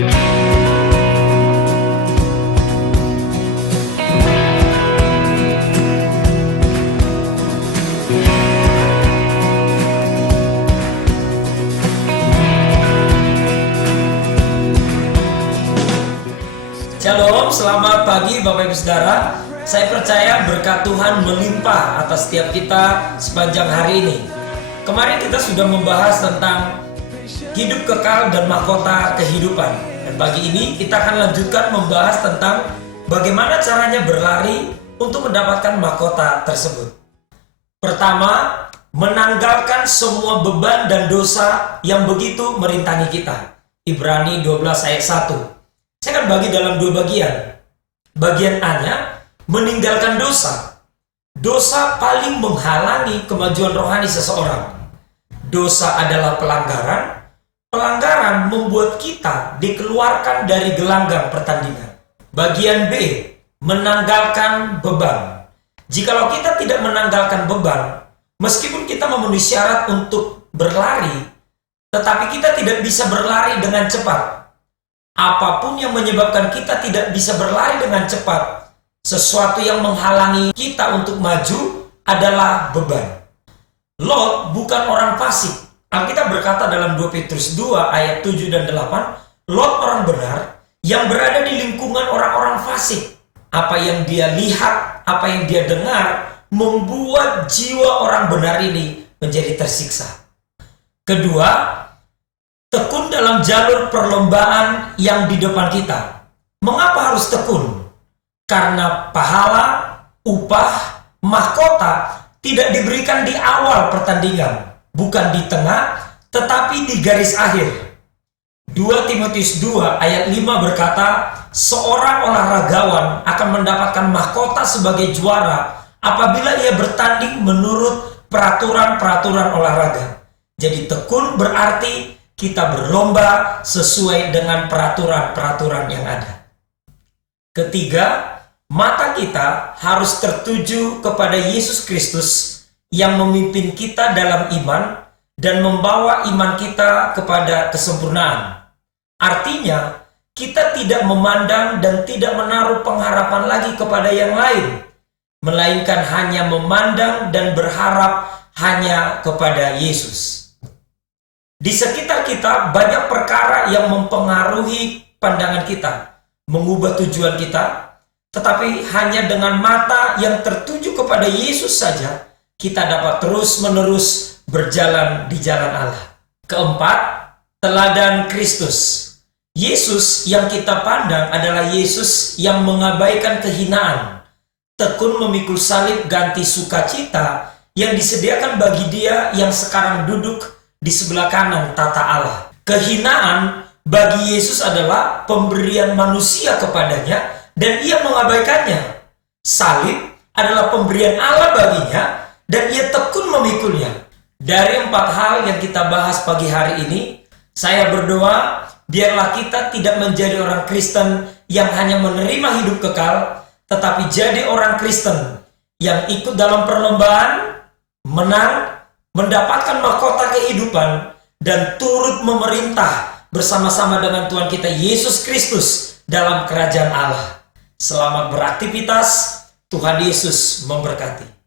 Shalom, selamat pagi Bapak Ibu Saudara. Saya percaya berkat Tuhan melimpah atas setiap kita sepanjang hari ini. Kemarin kita sudah membahas tentang hidup kekal dan mahkota kehidupan. Dan pagi ini kita akan lanjutkan membahas tentang bagaimana caranya berlari untuk mendapatkan mahkota tersebut. Pertama, menanggalkan semua beban dan dosa yang begitu merintangi kita. Ibrani 12 ayat 1. Saya akan bagi dalam dua bagian. Bagian A-nya, meninggalkan dosa. Dosa paling menghalangi kemajuan rohani seseorang. Dosa adalah pelanggaran. Pelanggaran membuat kita dikeluarkan dari gelanggang pertandingan. Bagian B, menanggalkan beban. Jikalau kita tidak menanggalkan beban, meskipun kita memenuhi syarat untuk berlari, tetapi kita tidak bisa berlari dengan cepat. Apapun yang menyebabkan kita tidak bisa berlari dengan cepat, sesuatu yang menghalangi kita untuk maju adalah beban. Lot bukan orang fasik. Alkitab berkata dalam 2 Petrus 2 ayat 7 dan 8, Lot orang benar yang berada di lingkungan orang-orang fasik. Apa yang dia lihat, apa yang dia dengar, membuat jiwa orang benar ini menjadi tersiksa. Kedua, tekun dalam jalur perlombaan yang di depan kita. Mengapa harus tekun? Karena pahala, upah, mahkota tidak diberikan di awal pertandingan, bukan di tengah, tetapi di garis akhir. 2 Timotius 2 ayat 5 berkata, seorang olahragawan akan mendapatkan mahkota sebagai juara apabila ia bertanding menurut peraturan-peraturan olahraga. Jadi tekun berarti kita berlomba sesuai dengan peraturan-peraturan yang ada. Ketiga, mata kita harus tertuju kepada Yesus Kristus yang memimpin kita dalam iman dan membawa iman kita kepada kesempurnaan. Artinya, kita tidak memandang dan tidak menaruh pengharapan lagi kepada yang lain, melainkan hanya memandang dan berharap hanya kepada Yesus. Di sekitar kita banyak perkara yang mempengaruhi pandangan kita, mengubah tujuan kita, tetapi hanya dengan mata yang tertuju kepada Yesus saja, kita dapat terus-menerus berjalan di jalan Allah. Keempat, teladan Kristus. Yesus yang kita pandang adalah Yesus yang mengabaikan kehinaan, tekun memikul salib ganti sukacita yang disediakan bagi dia yang sekarang duduk di sebelah kanan tata Allah. Kehinaan bagi Yesus adalah pemberian manusia kepadanya dan ia mengabaikannya. Salib adalah pemberian Allah baginya dan ia tekun memikulnya. Dari 4 hal yang kita bahas pagi hari ini, saya berdoa biarlah kita tidak menjadi orang Kristen yang hanya menerima hidup kekal, tetapi jadi orang Kristen yang ikut dalam perlombaan, menang, mendapatkan mahkota kehidupan, dan turut memerintah bersama-sama dengan Tuhan kita Yesus Kristus dalam kerajaan Allah. Selamat beraktivitas, Tuhan Yesus memberkati.